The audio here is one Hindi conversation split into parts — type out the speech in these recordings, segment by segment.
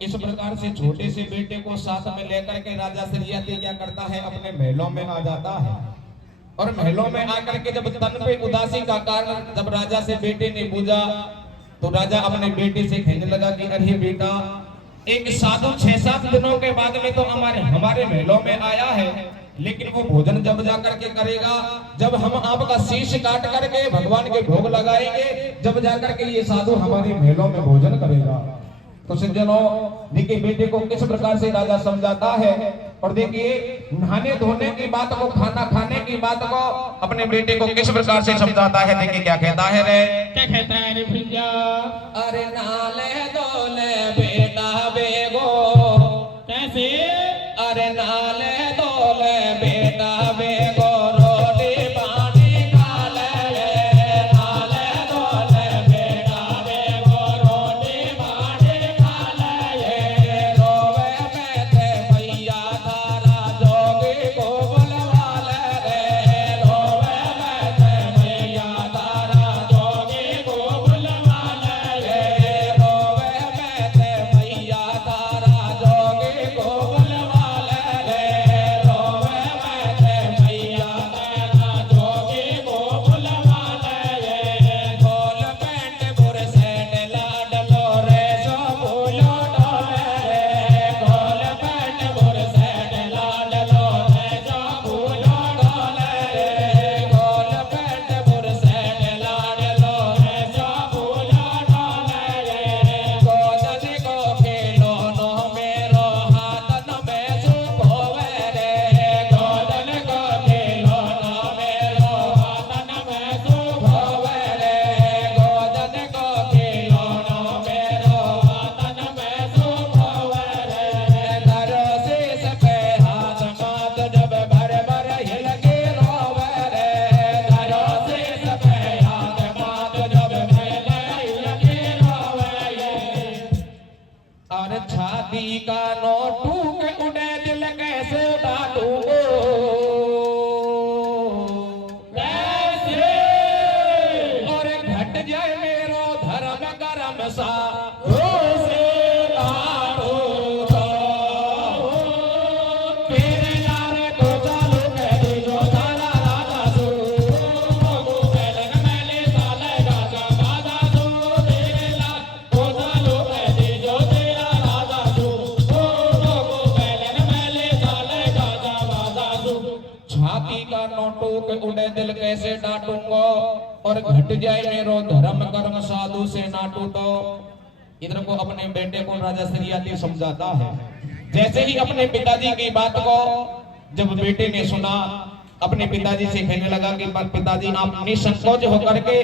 इस प्रकार से छोटे से बेटे को साथ में लेकर के राजा सरियाती क्या करता है, अपने महलों में आ जाता है। और महलों में आकर के जब तन पे उदासी का कारण जब राजा से बेटे ने पूछा, तो राजा अपने बेटे से कहने लगा कि अरे बेटा, एक साधु 6-7 दिनों के बाद में तो हमारे महलों में आया है, लेकिन वो भोजन जब जाकर के करेगा, जब हम आपका शीश काट करके भगवान के भोग लगाएंगे, जब जाकर के ये साधु हमारे महलों में भोजन करेगा। तो सज्जनों देखिए बेटे को किस प्रकार से राजा समझाता है, और देखिए नहाने धोने की बात को, खाना खाने की बात को अपने बेटे को किस प्रकार से समझाता है। देखिए क्या कहता है रे, क्या कहता है रे भैया, अरे नाले धोले बेटा बेगो, कैसे, अरे नाले धोले बेटा बेगो, रोटी पानी खा ले, नाले धोले बेटा बेगो, रोटी पानी खा ले, रोवे में ते मैया तारा जोगी को बुलवा ले, रोवे में ते मैया तारा जोगी को बुलवा ले, रोवे में ते मैया तारा जोगी को बुलवा ले, रोवे में ते मैया तारा जोगी को बुलवा ले, ढोल पेट बुर सेठ लाड लो रे सो बोलो डोले रे, ढोल पेट बुर सेठ लाड लो रे सो बोलो डोले रे, ढोल पेट बुर सेठ लाड लो रे सो बोलो डोले रे, गोदन को खेलो नो मेरो हाथन में सुख होवे रे, गोदन को खेलो नो मेरो हाथन में सुख होवे रे, गोदन को खेलो नो मेरो हाथन में सुख होवे रे, धरो शीश पे हाथ मात जब भर भर हिल के रोवे रे, धरो शीश पे हाथ मात जब भर भर हिल के रोवे रे, और छाती का नोटूक उड़े दिल कैसे डाटूंगो, कैसे, और घट जाए मेरो धर्म कर्म सा से डाटू तो, तेरे लारे को चालू कह दीजो साला राजा सू, बैलन मैले साले राजा बाजा सू, तेरे लार को चालू कह दीजो तेरा राजा सू, बैलन मैले साले राजा बाजा सू, छाती का नोटूक उड़े दिल कैसे डांटूंगा, और घट जाए मेरो धर्म कर्म साधु से नाटू तो। इधर को अपने बेटे को राजा सरियाती समझाता है। जैसे ही अपने पिताजी की बात को जब बेटे ने सुना, अपने पिताजी से कहने लगा कि पिताजी आप निसंकोच होकर के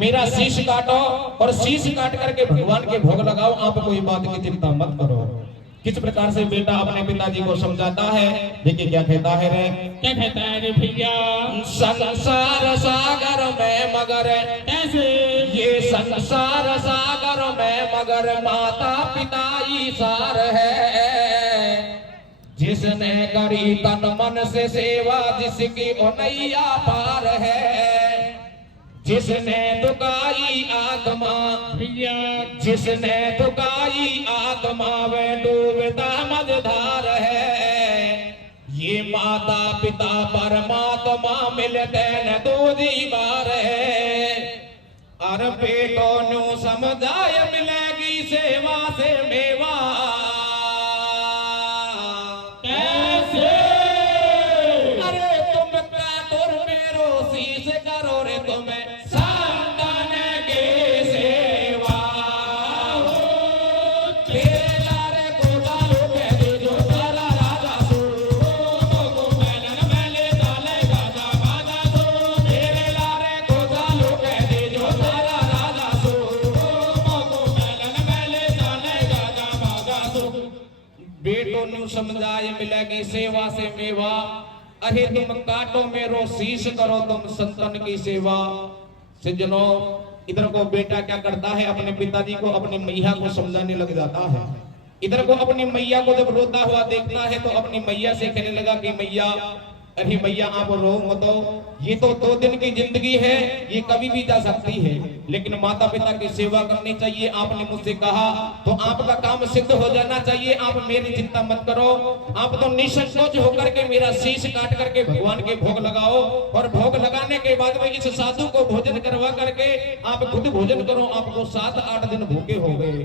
मेरा शीश काटो, और शीश काट करके भगवान के भोग लगाओ, आप कोई बात की चिंता मत करो। किस प्रकार से बेटा अपने पिताजी को समझाता है, देखिए क्या कहता है रे, क्या कहता है रे भैया, संसार सागर में मगर, कैसे, ये संसार सागर में मगर माता पिता ही सार है, जिसने करी तन मन से सेवा जिसकी ओ नैया पार है, जिसने दुकाई आत्मा भैया, जिसने दुकाई आत्मा वे डूबता मझधार है, ये माता पिता परमात्मा मिलते न दूजी बार है, और बेटों न्यू समझाए मिलेगी सेवा से मेवा, कैसे, अरे तुम काटो मेरो शीश करो रे तुम्हें संतान की सेवा, तेरे लारे को चालू कह दीजो साला राजा सू, बैलन मैले साले राजा बाजा सू, तेरे लारे को चालू कह दीजो साला राजा सू, बैलन मैले साले राजा बाजा सू, बेटों न्यू समझाए मिलेगी सेवा से मेवा, अरे तुम काटो मेरो शीश करो तुम संतन की सेवा। सज्जनों इधर को बेटा क्या करता है, अपने पिताजी को अपनी मैया को समझाने लग जाता है। इधर को अपनी मैया को जब रोता हुआ देखता है तो अपनी मैया से कहने लगा कि मैया अरे भैया आप रो मत, ये तो 2 दिन की जिंदगी है, ये कभी भी जा सकती है, लेकिन माता पिता की सेवा करनी चाहिए। आपने मुझसे कहा तो आपका काम सिद्ध हो जाना चाहिए। आप मेरी चिंता मत करो, आप तो निसंकोच होकर के मेरा शीश काट करके भगवान के भोग लगाओ, और भोग लगाने के बाद में इस साधु को भोजन करवा करके आप खुद भोजन करो। आपको 7-8 दिन भूखे हो गए।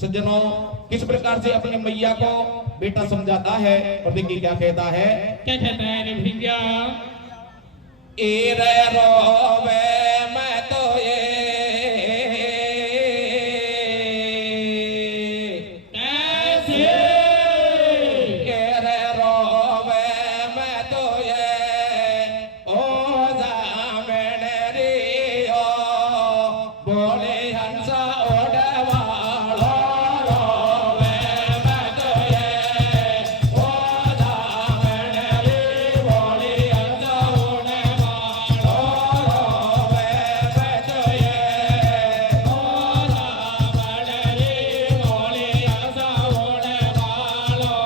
सज्जनों, किस प्रकार से अपने मैया को बेटा समझाता है, और देखिए क्या कहता है। क्या कहता है रे भैया? ए रे रोवे मैं तो ये कैसे? ए रे रोवे मैं तो ये ओ जामने रियो बोले हंसा ओढ़े वालो रोवे मैं तो ये ओ जामने री बोले हंसा ओढ़े वालो रोवे मैं तो ये ओ जामने री बोले हंसा ओढ़े वालो।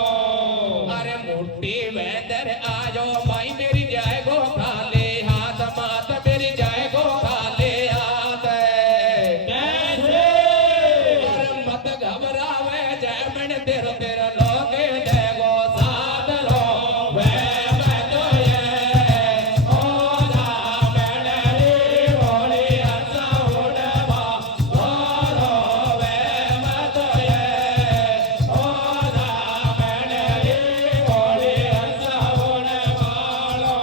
अरे मुट्ठी वेदर आयो भाई मेरी जाए गो खाले हाथ, मात मेरी जाए गो खाले हाथ। कैसे? अरे मत घबरावे जय मन तेरो तेरा लोगे दे गो साथ लो वे मैं तो ये ओ जामन री बोली हंसा उड़े वालो वे मैं तो ये ओ जामन री बोली हंसा उड़े वालो।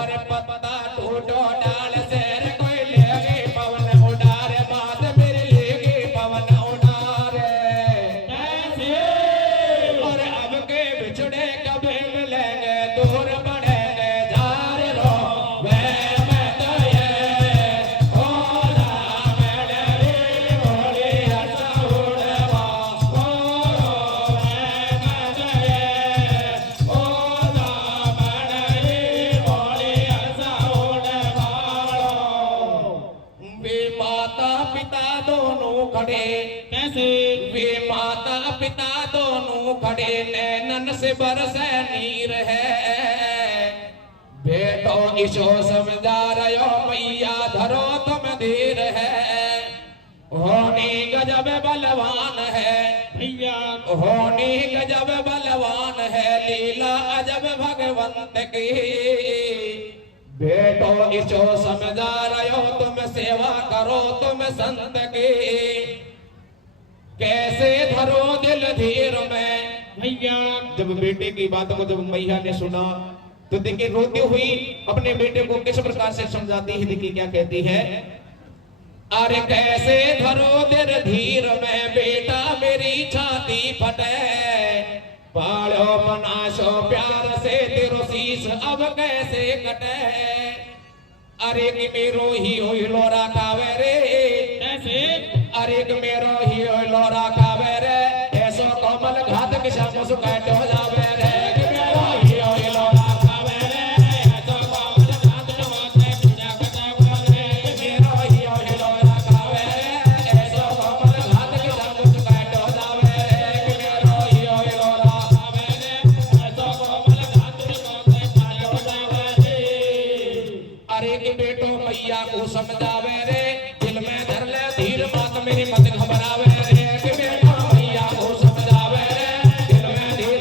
अरे पत्ता टूटो डाल से रे कोई ले गई पवन उड़ारे, बात मेरी ले गई पवन उड़ारे। कैसे? और अब के बिछड़े कभी मिलेंगे दूर बढ़ेंगे जार रो वे मैं तो ये ओ जामन री बोली हंसा उड़े वालो वे मैं तो ये ओ जामन री बोली हंसा उड़े वालो। वे माता पिता दोनों खड़े, कैसे? वे माता पिता दोनों खड़े, नैनन से बरसे नीर है। बेटो इसो समझा रहो मैया धरो तुम धीर है। होनी गजब बलवान है, भैया होनी गजब बलवान है, लीला अजब भगवंत की। बेटो इसो समझा रहो तुम सेवा करो तुम संत की। कैसे धरो दिल धीर में। भैया जब बेटे की बात को जब मैया ने सुना तो देखिए रोती हुई अपने बेटे को किस प्रकार से समझाती है। देखिए क्या कहती है। अरे कैसे धरो दिल धीर में बेटा मेरी छाती फटे, पालो मनाशो प्यार से तेरो शीश अब कैसे कटे। अरे कि मेरो ही होई लोरा खावे रे, कैसे? अरे कि मेरो ही होई लोरा खावे रे, ऐसो कोमल घात किसा मुस्काट हो जावे रे। कि मेरो ही होई लोरा खावे रे, ऐसो कोमल घात किसा मुस्काट हो जावे रे। कि मेरो ही होई लोरा खावे रे, ऐसो कोमल घात किसा मुस्काट हो जावे रे। कि मेरो ही होई लोरा खावे रे, ऐसो कोमल घात किसा मुस्काट हो जावे रे। अरे कि बेटो मैया को समझावे रे, दिल में धर ले धीर बात मेरी मत घबरावे रे। कि बेटो मैया को समझावे रे, दिल में धीर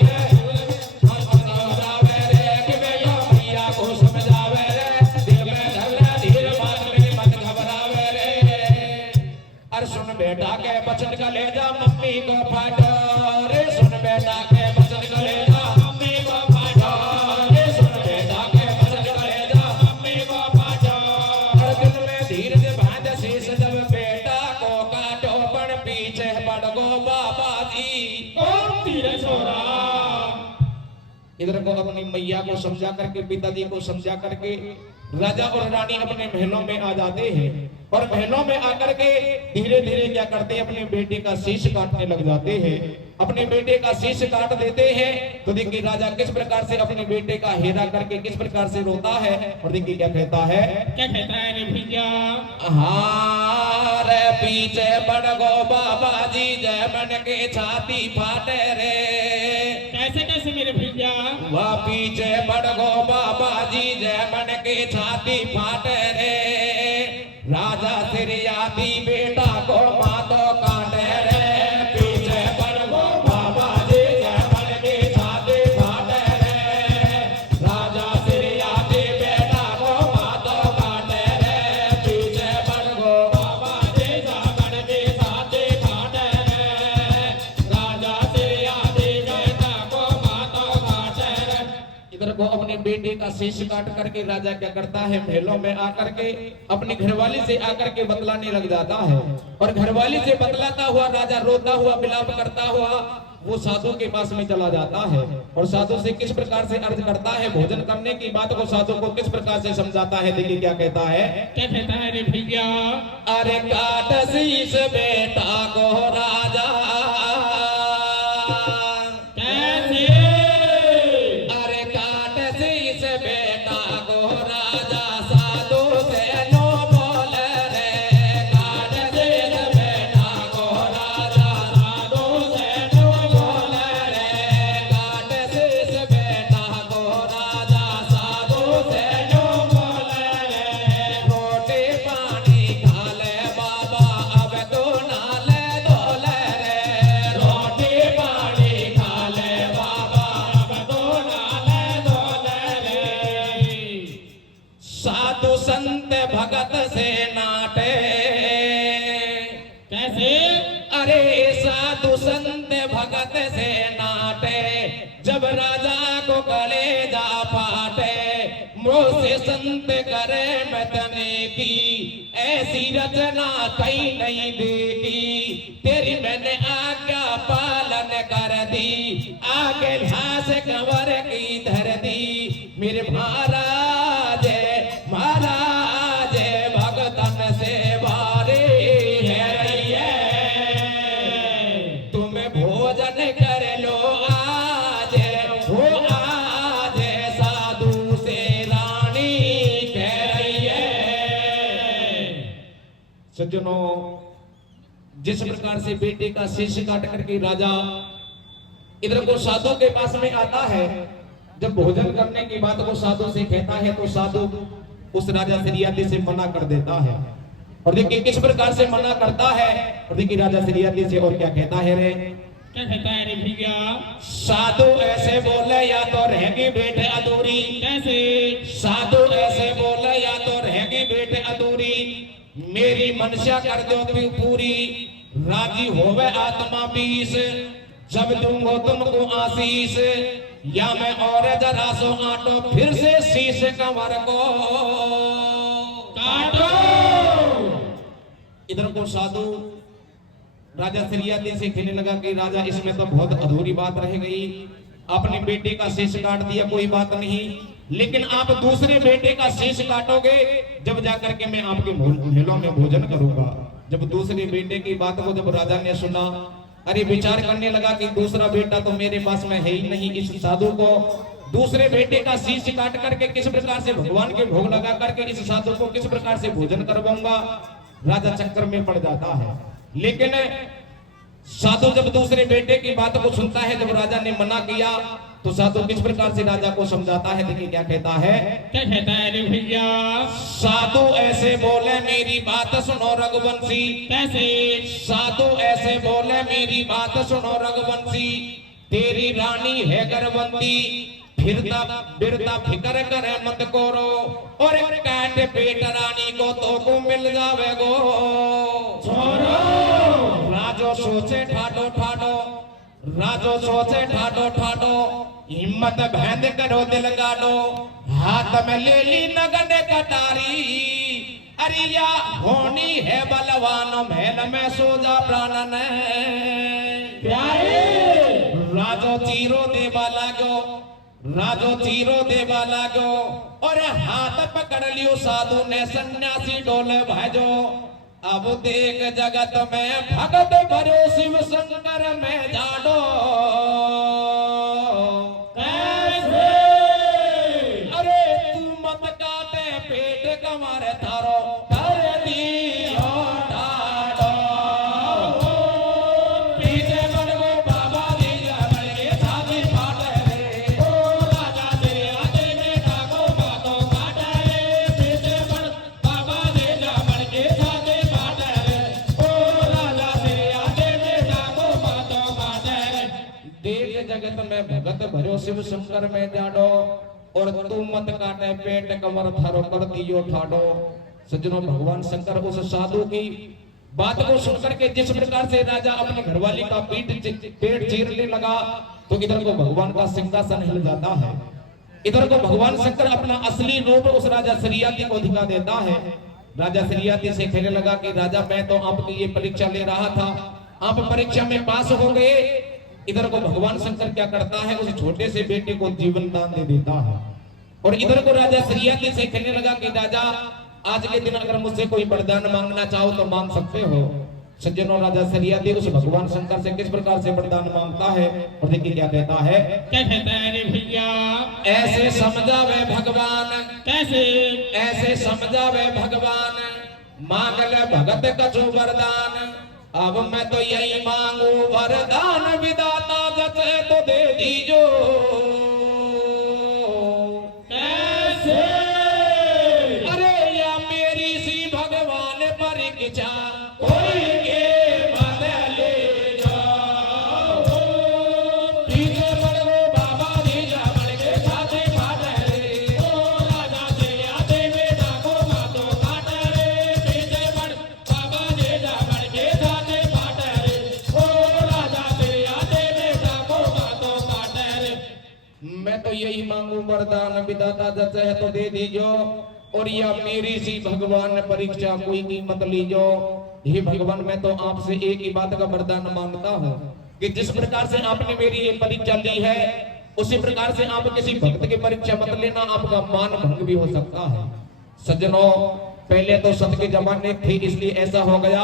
मत घबरावे रे। कि बेटो मैया को समझावे रे, दिल में धर ले धीर बात मेरी मत घबरावे रे। अरे सुन बेटा के बचन का ले जा मम्मी को फाटो रे, सुन बेटा के बचन का ले जा मम्मी को फाटो रे, सुन बेटा के बचन का ले जा मम्मी को फाटो। हर दिल में धीरज बांध शीश जब बेटा को काटो, पण पीछे पड़ गो बाबा जी कौन तेरा छोरा? इधर को अपनी मैया को समझा करके पिताजी को समझा करके राजा और रानी अपने महलों में आ जाते हैं, और महलों में आकर के धीरे धीरे क्या करते हैं अपने बेटे का शीश काटने लग जाते हैं। अपने बेटे का शीश काट देते हैं तो देखिए राजा किस प्रकार से अपने बेटे का हेरा करके किस प्रकार से रोता है, और देखिए क्या कहता है। क्या कहता है रे भैया? हारे पीछे पड़ गो बाबा जी जय मन के छाती फाटे रे। कैसे कैसे कैसे मेरे भैया वह पीछे बढ़ गो बाबा जी जय मन के छाती फाट रे राजा सिरियाती बेटा को मातो काटे रे पीछे बढ़ गो बाबा जी जय मन के छाती फाट रे राजा सिरियाती बेटा को मातो काटे रे पीछे बढ़ गो बाबा जी जय मन के छाती फाट रे राजा सिरियाती बेटा को मातो काटे रे। इधर को अपने बेटे का शीश काट करके राजा क्या करता है महलों में आकर के अपनी घरवाली से आकर के बतलाने लग जाता है और घरवाली से बतलाता हुआ राजा रोता हुआ विलाप करता हुआ वो साधु के पास में चला जाता है और साधु से किस प्रकार से अर्ज करता है भोजन करने की बात को साधु को किस प्रकार से समझाता है। देखिए क्या कहता है रे भैया अरे काट शीश बेटा को राजा कैसे अरे काट शीश बेटा को राजा साधु से नो बोल रे काट शीश बेटा को राजा साधु से नो बोल रे काट शीश बेटा को राजा साधु से नो बोल रे रोटी पानी खा ले बाबा अब तो नाले धोल रे रोटी पानी खा ले बाबा अब तो नाले धोल रे साधु संत भगत से नाटे कैसे अरे साधु संत भगत से नाटे जब राजा को कलेजा फाटे मोह से संत करे मतने की ऐसी रचना कहीं नहीं देखी तेरी मैंने आज्ञा पालन कर दी आगे घास कंवर की धर दी मेरे महाराज महाराज भगतन से बारे है रही तुम भोजन कर लो आज हो आज साधु से रानी कह रही है। सज्जनों जिस प्रकार से बेटे का शीश काट करके राजा इधर को साधु के पास में आता है जब भोजन करने की बात को साधु से कहता है तो साधु उस राजा सिरियाती से मना कर देता है और देखिए किस प्रकार से मना करता है और देखिए राजा सिरियाती से और क्या कहता है रे क्या कहता है रे भैया साधु ऐसे बोले या तो रहेगी भेंट अधूरी कैसे साधु ऐसे बोले या तो रहेगी भेंट अधूरी मेरी मनसा कर दो तुम पूरी राजी होवे आत्मा बीस जब दूंगो तुमको आशीष या मैं और जरा सो आटो फिर से शीश कंवर को काटो इधर को साधु राजा सिरियाती से कहने लगा कि राजा इसमें तो बहुत अधूरी बात रह गई अपने बेटे का शीश काट दिया कोई बात नहीं लेकिन आप दूसरे बेटे का शीश काटोगे जब जाकर के मैं आपके महलों में भोजन करूंगा। जब दूसरे बेटे की बात को जब राजा ने सुना अरे विचार करने लगा कि दूसरा बेटा तो मेरे पास में है ही नहीं इस साधु को दूसरे बेटे का शीश काट करके किस प्रकार से भगवान के भोग लगा करके इस साधु को किस प्रकार से भोजन करवाऊंगा राजा चक्कर में पड़ जाता है। लेकिन साधु जब दूसरे बेटे की बात को सुनता है जब राजा ने मना किया तो साधु किस प्रकार से राजा को समझाता है। देखिए क्या कहता है क्या कहता है रे भैया साधु ऐसे बोले मेरी बात सुनो रघुवंशी कैसे साधु ऐसे बोले मेरी बात सुनो रघुवंशी तेरी रानी है गर्भवती फिरता बिरता फिकर करे मत करो और काट पेट रानी को तो को मिल जावे गो छोरो राजो सोचे ठाडो ठाडो राजो सोचे ठाडो ठाडो हिम्मत भेंद करो दिल गाडो हाथ में ले ली नगद कटारी अरिया होनी है बलवान महल में सोजा प्राणन प्यारे राजो चीरो देवा लागो राजो चीरो देवा लागो और हाथ पकड़ लियो साधु ने सन्यासी डोले भाजो अब देख जगत में भगत भरो शिव शंकर में जाडो कैसे अरे तू मत काटे पेट कमारे थारो कर दियो डाडो पीछे बढ़ गो बाबा जी जबड़ के साथी फाटे रे जगत में भगत भरो शिव शंकर में जाडो और तू मत काटे पेट कमर थारो कर दियो ठाडो। सज्जनों, भगवान शंकर उस साधु की बात को सुनकर के जिस प्रकार से राजा अपने घरवाली का पेट चीरने लगा, तो इधर को भगवान का सिंहासन हिल जाता है। इधर को भगवान शंकर अपना असली रूप उस राजा श्रीयाति को दिखा देता है। राजा श्रीयाति से कहने लगा कि राजा, मैं तो आपकी ये परीक्षा ले रहा था, आप परीक्षा में पास हो गए। इधर को भगवान शंकर क्या करता है, उस छोटे से बेटे को जीवन दान दे देता है। और इधर को राजा श्रीयाति से कहने लगा कि राजा, आज के दिन अगर मुझसे कोई वरदान मांगना चाहो तो मांग सकते हो। सज्जनों, राजा श्रीयाति उस भगवान शंकर से किस प्रकार से वरदान मांगता है, और देखिए क्या कहता है। क्या कहता है रे भैया? ऐसे समझावे भगवान, कैसे? ऐसे समझावे भगवान, मांग ले भगत कछु वरदान। अब मैं तो यही मांगू वरदान, विदाता जैसे तो दे दीजो। कैसे? अरे या मेरी सी भगवान परीक्षा कोई के बदले जाओ। पीछे पड़ो बाबा जीजा बन के साथे फाटे, ओ राजा से आते बेटा को मातो काटे रे। पीछे पड़ बाबा जीजा बन के साथे फाटे, ओ राजा से आते बेटा को मातो काटे रे। मैं तो यही मांगू वरदान, विदाता जैसे है तो दे दीजो। और या मेरी सी भगवान परीक्षा कोई कीमत लीजो। हे भगवान, मैं तो आपसे एक ही बात का वरदान मांगता हूँ कि जिस प्रकार से आपने मेरी ये परीक्षा ली है, उसी प्रकार से आप किसी भक्त की परीक्षा मत लेना, आपका मान भंग भी हो सकता है। सज्जनों, पहले तो सत्य के जमाने थे इसलिए ऐसा हो गया।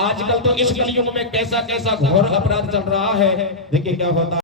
आजकल तो इस कलयुग में कैसा कैसा घोर अपराध चल रहा है। देखिए क्या होता है।